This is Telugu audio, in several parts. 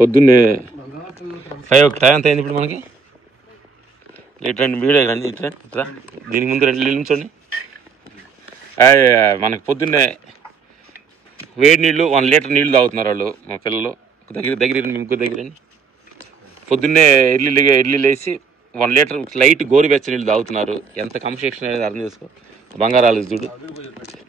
పొద్దున్నే 5 టైం ఎంత అయింది ఇప్పుడు మనకి? ఇటు రండి, వీడియో రండి, ఇటు రండి, ఇట్రా, దీనికి ముందు 2 నిమిషండి. మనకి పొద్దున్నే వేడి నీళ్ళు 1 లీటర్ నీళ్ళు తాగుతున్నారు వాళ్ళు, మా పిల్లలు. దగ్గర ముగ్గురు దగ్గరండి. పొద్దున్నే ఎర్లీ లేసి 1 లీటర్ లైట్ గోరువెచ్చ నీళ్ళు తాగుతున్నారు. ఎంత కన్స్ట్రక్షన్ అనేది అర్థం చేసుకో. బంగారాలు చూడు,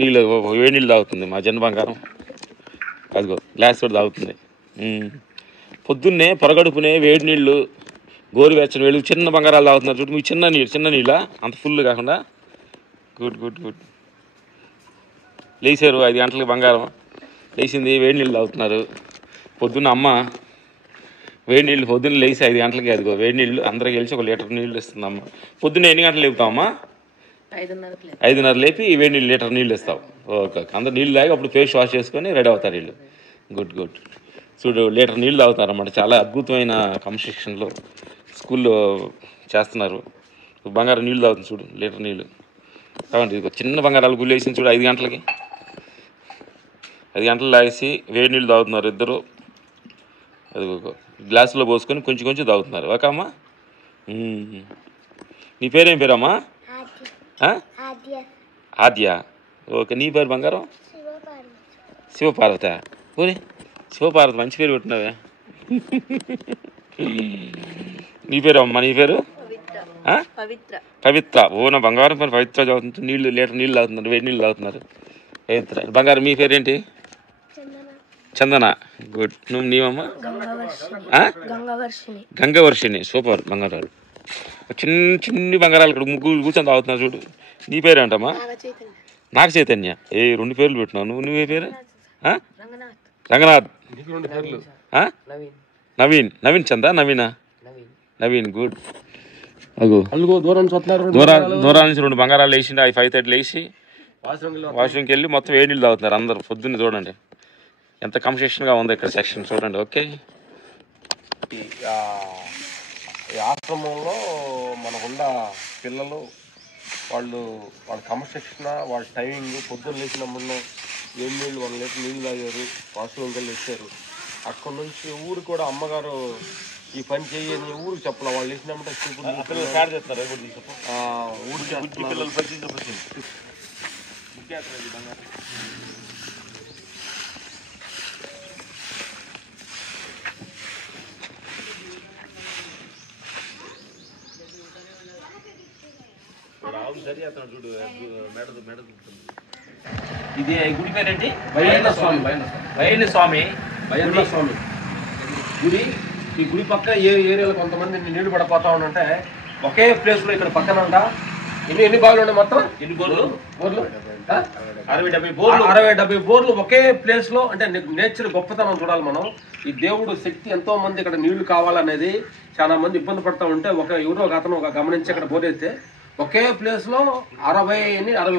నీళ్ళు వేడి నీళ్ళు తాగుతుంది మా జన బంగారం. అదిగో గ్లాస్ కూడా తాగుతుంది. పొద్దున్నే పొరగడుపునే వేడి నీళ్ళు గోరువెచ్చని వేళ్ళు చిన్న బంగారాలు తాగుతున్నారు చూడు. మీ చిన్న నీళ్ళ అంత ఫుల్ కాకుండా. గుడ్. లేచారు 5 గంటలకి బంగారం లేచింది, వేడి నీళ్ళు తాగుతున్నారు. పొద్దున్న అమ్మ వేడి నీళ్ళు పొద్దున్న లేచి 5 గంటలకి అదిగో వేడి నీళ్ళు అందరికి కలిసి 1 లీటర్ నీళ్ళు ఇస్తుంది అమ్మ. పొద్దున్న ఎన్ని గంటలు లేపుతావమ్మా? 5:30 లేపి వేడి నీళ్ళు లీటర్ నీళ్ళు ఇస్తావు. ఓకే, అందరు నీళ్ళు తాగి అప్పుడు ఫేస్ వాష్ చేసుకొని రెడీ అవుతారు వీళ్ళు. గుడ్. చూడు, లీటర్ నీళ్ళు తాగుతారు అన్నమాట. చాలా అద్భుతమైన కన్స్ట్రక్షన్లో స్కూల్లో చేస్తున్నారు. బంగారం నీళ్ళు తాగుతుంది చూడు, లీటర్ నీళ్ళు కావండి. ఇదిగో చిన్న బంగారాలు గుళ్ళు వేసింది చూడు. 5 గంటలకి 5 గంటలు లాగేసి వేడి నీళ్ళు తాగుతున్నారు ఇద్దరు. అది గ్లాసులో పోసుకొని కొంచెం తాగుతున్నారు. ఓకే అమ్మా, నీ పేరేం పేరమ్మా? ఆద్య. ఓకే, నీ పేరు బంగారం? శివపార్వత. ఓరే శివపార్వతి, మంచి పేరు పెట్టినావే. నీ పేరు అమ్మా? నీ పేరు పవిత్ర. ఓ నా బంగారం పని పవిత్ర చదువుతుంది. లీటర్ నీళ్ళు తాగుతున్నారు, వేడి నీళ్ళు తాగుతున్నారు. పవిత్ర. బంగారం మీ పేరేంటి? చందన. గుడ్. నువ్వు నీవమ్మా? గంగవర్షిణి. సూపర్. బంగారాలు చిన్ని బంగారాలు ఇక్కడ ముగ్గురు కూర్చొని తాగుతున్నారు చూడు. నీ పేరేంటమ్మా? నాగ చైతన్య. 2 పేర్లు పెట్టినావు. నువ్వే పేరు? రంగనాథ్. నవీన్ చంద నవీన్. గుడ్. అగో దూరం నుంచి 2 బంగారాలు వేసిండి. 5:30 లేచి వాష్రూమ్కి వెళ్ళి మొత్తం వేడి నీళ్ళు తాగుతున్నారు అందరు పొద్దున్న. చూడండి ఎంత కన్స్ట్రక్షన్గా ఉంది ఇక్కడ సెక్షన్ చూడండి. ఓకే, ఈ ఆశ్రమంలో మనకున్న పిల్లలు వాళ్ళ కన్స్ట్రక్షన్, వాళ్ళ టైమింగ్, పొద్దున్న లేచినప్పుడు వేడి నీళ్ళు 1 లీటర్ నీళ్ళు తాగారు, వాష్రూమ్కి వెళ్ళి వచ్చారు. అక్కడ నుంచి ఊరు కూడా అమ్మగారు ఈ పని చేయని ఊరికి చెప్పాలి. వాళ్ళు వేసినప్పుడు చూడు. ఇది గుడి పేరేంటి? వైఎన్ స్వామి గుడి. ఈ గుడి పక్క ఏ ఏరియాలో కొంతమంది నీళ్లు పడిపోతా ఉంటే ఒకే ప్లేస్ లో ఇక్కడ పక్కన ఎన్ని బావులు ఉన్నాయి మొత్తం? ఎన్ని బోర్లు? 60-70 బోర్లు ఒకే ప్లేస్ లో. అంటే నేచర్ గొప్పతనం చూడాలి మనం. ఈ దేవుడు శక్తి, ఎంతో మంది ఇక్కడ నీళ్లు కావాలనేది చాలా మంది ఇబ్బంది పడతా ఉంటే ఎవరో ఒక అతను గమనించి ఇక్కడ బోర్ వేస్తే ఒకే ప్లేస్ లో 60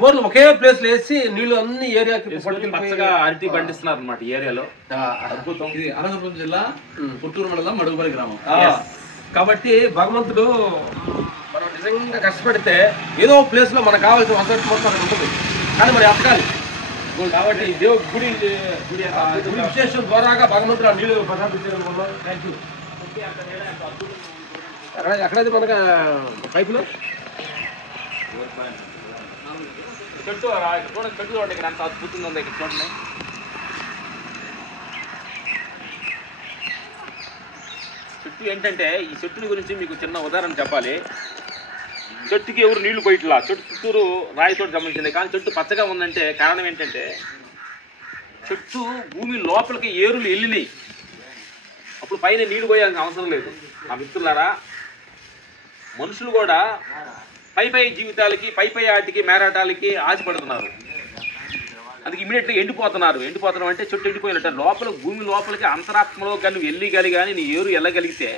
బోర్లు ఒకే ప్లేస్ లో వేసి నీళ్లు అన్ని ఏరియాకి అరటి పండిస్తున్నారు అన్నమాట ఈ ఏరియాలో. అద్భుతం. ఇది అనంతపురం జిల్లా పుత్తూరు మండలం మడుగుపల్లి గ్రామం. కాబట్టి భగవంతుడు మనం నిజంగా కష్టపడితే ఏదో ప్లేస్ లో మనకు కావాల్సిన వసతి మొత్తం అక్కడ ఉంటుంది, కానీ మనం ఎత్తకాలి. కాబట్టి దేవుడు గుడి విశేషం ద్వారాగా భగవంతుడు నీళ్లు ప్రసాదించడం. Thank you. ఎక్కడైతే మనకు పైపులో చెట్టు చూడండి, ఇక్కడ అంత అద్భుతంగా ఉంది. ఇక్కడ చూడండి. చెట్టు ఏంటంటే, ఈ చెట్టుని గురించి మీకు చిన్న ఉదాహరణ చెప్పాలి. చెట్టుకి ఎవరు నీళ్లు పోయిట్లా, చెట్టు చుట్టూరు రాయితో గమనించింది. కానీ చెట్టు పచ్చగా ఉందంటే కారణం ఏంటంటే, చెట్టు భూమి లోపలికి ఏరులు వెళ్ళినాయి. అప్పుడు పైన నీళ్లు పోయాల్సిన అవసరం లేదు. ఆ మిత్రులారా, మనుషులు కూడా పై జీవితాలకి పై ఆటికి మేరాటాలకి ఆశపడుతున్నారు. అందుకే ఇమీడియట్గా ఎండిపోతున్నాం అంటే చెట్టు ఎండిపోయినట్టు. భూమి లోపలికి అంతరాత్మలో కానీ వెళ్ళగలి కానీ నీ ఏరు వెళ్ళగలిగితే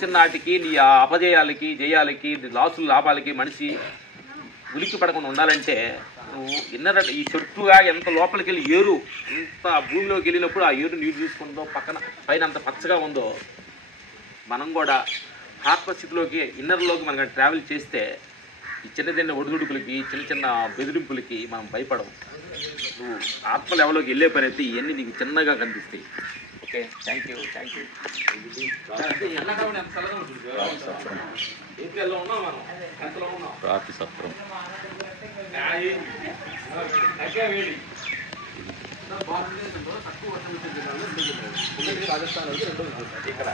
చిన్న ఆటికి, నీ అపజయాలకి, జయాలకి, లాభాలకి మనిషి ఉలిక్కి పడకుండా ఉండాలంటే నువ్వు ఈ చెట్టుగా ఎంత లోపలికి వెళ్ళి ఏరు అంత భూమిలోకి వెళ్ళినప్పుడు ఆ ఏరు నీరు చూసుకుందో పైన అంత పచ్చగా ఉందో, మనం కూడా ఆత్మస్థితిలోకి ఇన్నర్లోకి మనం ట్రావెల్ చేస్తే ఈ చిన్న చిన్న ఒడిదుడుకులకి చిన్న చిన్న బెదిరింపులకి మనం భయపడము. నువ్వు ఆత్మ లెవెల్లోకి వెళ్ళే పని అయితే ఇవన్నీ నీకు చిన్నగా కనిపిస్తాయి. Okay, thank you. రాతి సత్రం భారతదేశంలో తక్కువ వర్షం వచ్చే జిల్లాలో రాజస్థాన్ ఇక్కడ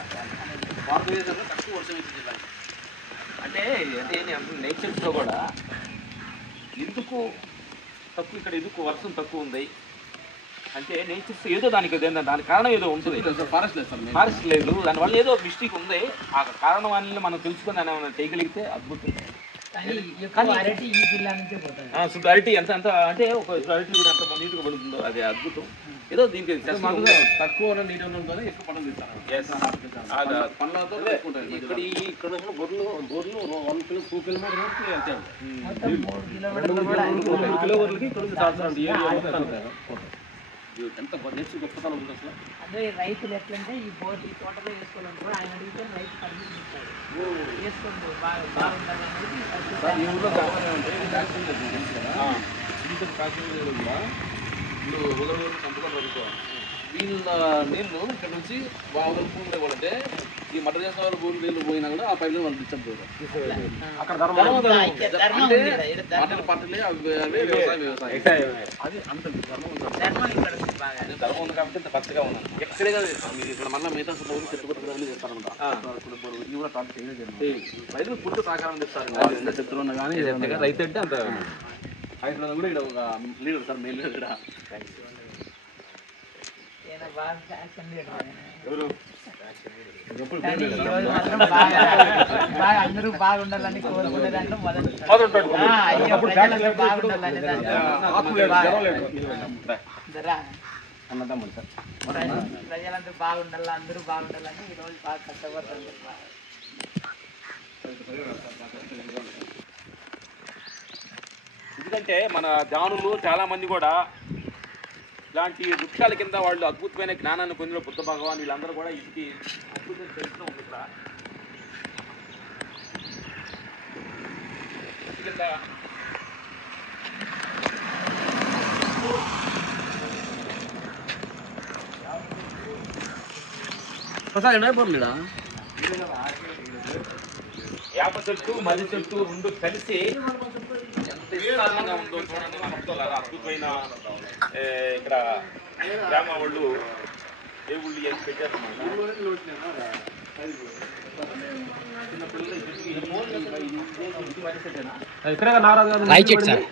భారతదేశంలో తక్కువ వర్షం వచ్చే జిల్లా అంటే నేచర్స్లో కూడా ఎందుకు తక్కువ, ఇక్కడ ఎందుకు వర్షం తక్కువ ఉంది అంటే నేచర్స్ ఏదో దానికి కారణం ఏదో ఉంటుంది. ఫారెస్ట్ లేదు, దానివల్ల ఏదో మిస్టేక్ ఉంది. ఆ కారణం అనేది మనం తెలుసుకొని దాన్ని ఏమైనా చేయగలిగితే అద్భుతం. శుద్ధ అరటి ఎంత అంటే ఒక అరటి కూడా ఎంత నీట్గా పడుతుందో అది అద్భుతం. ఏదో దీనికి తక్కువ నీటి ఉండడంతో ఎక్కువ పంటలు తీస్తారు. ఇక్కడ బొర్లు 1 కిలో 2 కిలోమీటర్కి వెళ్తాడు. 3 కిలోమీటర్లకి ఇక్కడ ఎంత నేర్చు గొప్పతనం ఉంటుంది అసలు. అదే రైతులు ఎట్లంటే ఈ తోటలో వేసుకోవాలంటారు, ఆయన అడిగితే రైతు పర్మిషన్ ఇస్తారు, వేసుకోండి బాగుండాలి అనేది. వీళ్ళ నీళ్ళు ఇక్కడ నుంచి బాగా భూమి ఇవ్వాలంటే ఈ మటర్ చేసిన వాళ్ళ భూమి నీళ్ళు పోయినా కూడా ఆ పైన వాళ్ళు డిస్టర్బ్ చేయరు. అక్కడ పంటలే వ్యవసాయం అది అంత ధర్మం ఉంది కాబట్టి ఇంత పచ్చగా ఉన్నాను. ఎక్కడే మీరు ఇక్కడ మళ్ళీ మిగతా చెట్టుబడి చేస్తారనమాట. ఇది కూడా టాక్ చేయలేదు. రైతులు పూర్తి సహకారం ఇస్తారు. చెప్తులు ఉన్నా కానీ రైతు అంటే అంత హైదరాబాద్ కూడా ఇక్కడ ఒక లీడర్ సార్, మెయిన్ లీడర్. అందరూ బాగుండాలని కోరుకునే దాంట్లో ప్రజలందరూ బాగుండాలి, అందరూ బాగుండాలని ఈరోజు బాగా కష్టపడుతుంది. ఎందుకంటే మన ధ్యానులు చాలా మంది కూడా ఇలాంటి వృక్షాల కింద వాళ్ళు అద్భుతమైన జ్ఞానాన్ని పొందిన బుద్ధ భగవాన్ వీళ్ళందరూ కూడా ఇది అద్భుతం తెలుస్తూ ఉంది. వేప చెట్టు మర్రి చెట్టు రెండు కలిసి ఎంత విస్తారంగా ఉందో చూడండి. మనతో అద్భుతమైన ఇక్కడ గ్రామ వాళ్ళు దేవుళ్ళు ఏం పెట్టారు. రావి చెట్టు సార్,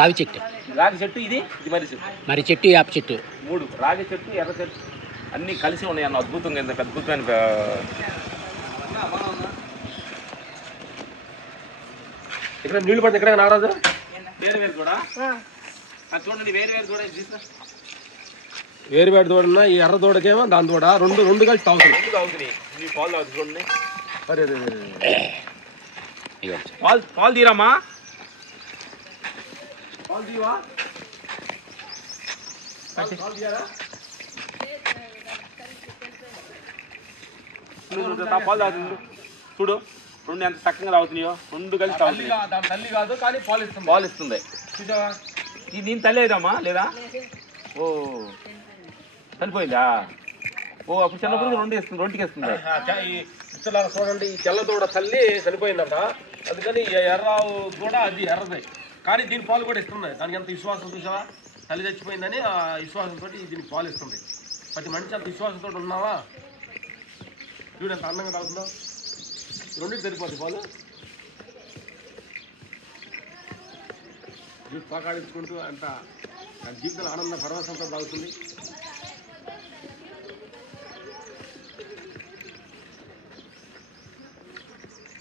రావి చెట్టు, రాగి చెట్టు, ఇది మర్రి చెట్టు, మరి చెట్టు, యాప చెట్టు, 3 రాగి చెట్టు, ఎర్ర చెట్టు అన్నీ కలిసి ఉన్నాయి అన్న అద్భుతంగా. ఎంత అద్భుతమైన ఇక్కడ నీళ్లు పడితే ఎక్కడ నాగరాజు వేరు కూడా చూడండి, వేరు కూడా తీసుకురా. వేరువేడి దూడన్నా ఈ ఎర్ర దూడకేమో దాని దూడ రెండు కలిసి తాగుతుంది. పాలు తాగుతుంది చూడండి. అరే పాలు తీరమ్మా, పాలు తీవా, పాలు తాగుతుంది చూడు. 2 ఎంత చక్కగా తాగుతున్నాయో, 2 కలిసి తాగుతుంది. తల్లి కాదు కానీ పాలు ఇస్తుంది. ఇది నేను తల్లి అయిదమ్మా లేదా? ఓ చనిపోయిందా? ఓ అప్పుడు చిన్నప్పుడు 2 ఇస్తుంది, 2కి ఇస్తుంది. చూడండి, ఈ తెల్ల దూడ తల్లి చనిపోయిందట, అందుకని ఎర్ర దూడ అది ఎర్రది కానీ దీని పాలు కూడా ఇస్తుంది. దానికి ఎంత విశ్వాసం చూసావా, తల్లి చచ్చిపోయిందని ఆ విశ్వాసంతో దీనికి పాలు ఇస్తుంది. ప్రతి మనిషి అంత విశ్వాసంతో ఉన్నావా? చూడు ఎంత అందంగా తాగుతుందో. 2కి సరిపోతుంది పాలు. పాకాడించుకుంటూ అంత జీవితంలో ఆనంద పరవశంతో తాగుతుంది.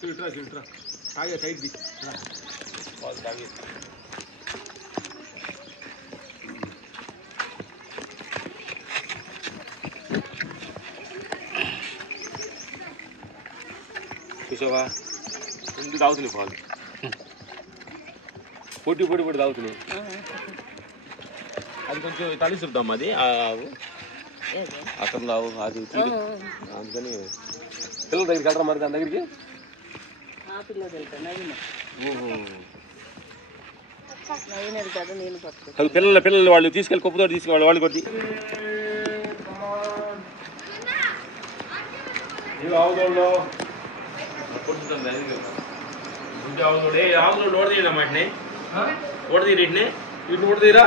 చూడరా తాగే సైడ్ది పాలు తాగి చూసావా, 2 తాగుతున్నాయి పాలు. పొట్టి తాగుతున్నాయి. అది కొంచెం తల్లి చూద్దాం. అది అక్కడ లావు అది అందుకని పిల్లల దగ్గరికి వెళ్ళరా మరి దాని దగ్గరికి. అది పిల్లలు వాళ్ళు తీసుకెళ్ళి కొప్పుతో తీసుకెళ్ళి వాళ్ళు కొట్టి ఆవులు ఓడదీయడం వాటిని ఓడదీరు వీటిని వీటిని కూడా తీరా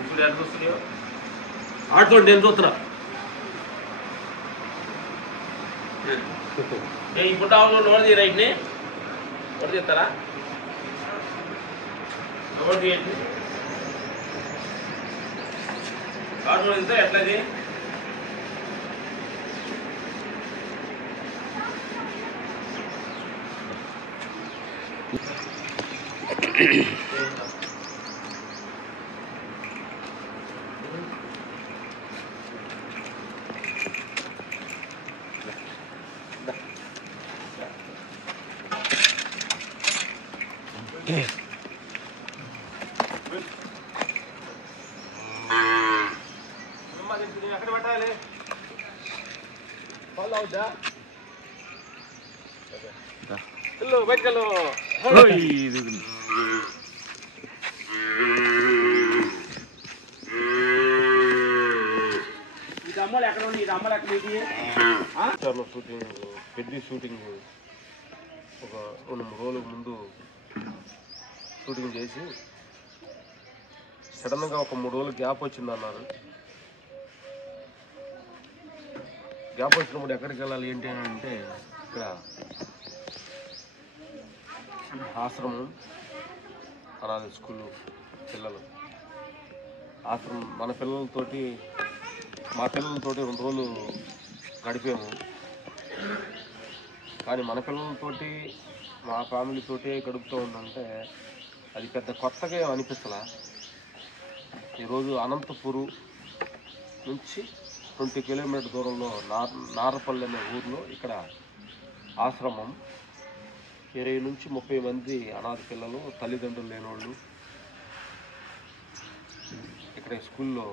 ఇప్పుడు ఎంత వస్తున్నాయో ఆడుతో నేను చూస్తున్నా ఈ పుట్ట ఆవులు ఓడదీరు వీటిని ఓడదీస్తారా ఓడదీయండి ఆటో వెళ్తే ఎట్లది ఎక్కడ పెట్టాలి ఫాలో అవుద్దా వెళ్ళు బయటకెళ్ళు ఇది అమ్మలు ఎక్కడ ఉంది ఇది అమ్మలు ఎక్కడ ఇది షూటింగ్ పెద్ద షూటింగ్ ఒక 2-3 రోజుల ముందు షూటింగ్ చేసి సడన్గా ఒక 3 రోజులు గ్యాప్ వచ్చిందన్నారు. గ్యాప్ వచ్చినప్పుడు ఎక్కడికి వెళ్ళాలి ఏంటి అని అంటే ఇక్కడ ఆశ్రమం అనాథ స్కూలు పిల్లలు ఆశ్రమం మా పిల్లలతోటి 2 రోజులు గడిపాము. కానీ మన పిల్లలతోటి మా ఫ్యామిలీతోటి గడుపుతూ ఉందంటే అది పెద్ద కొత్తగా అనిపిస్తలా. ఈరోజు అనంతపురు నుంచి 20 కిలోమీటర్ దూరంలో నారపల్లి అనే ఊర్లో ఇక్కడ ఆశ్రమం 20 నుంచి 30 మంది అనాథ పిల్లలు తల్లిదండ్రులు లేనివాళ్ళు ఇక్కడ స్కూల్లో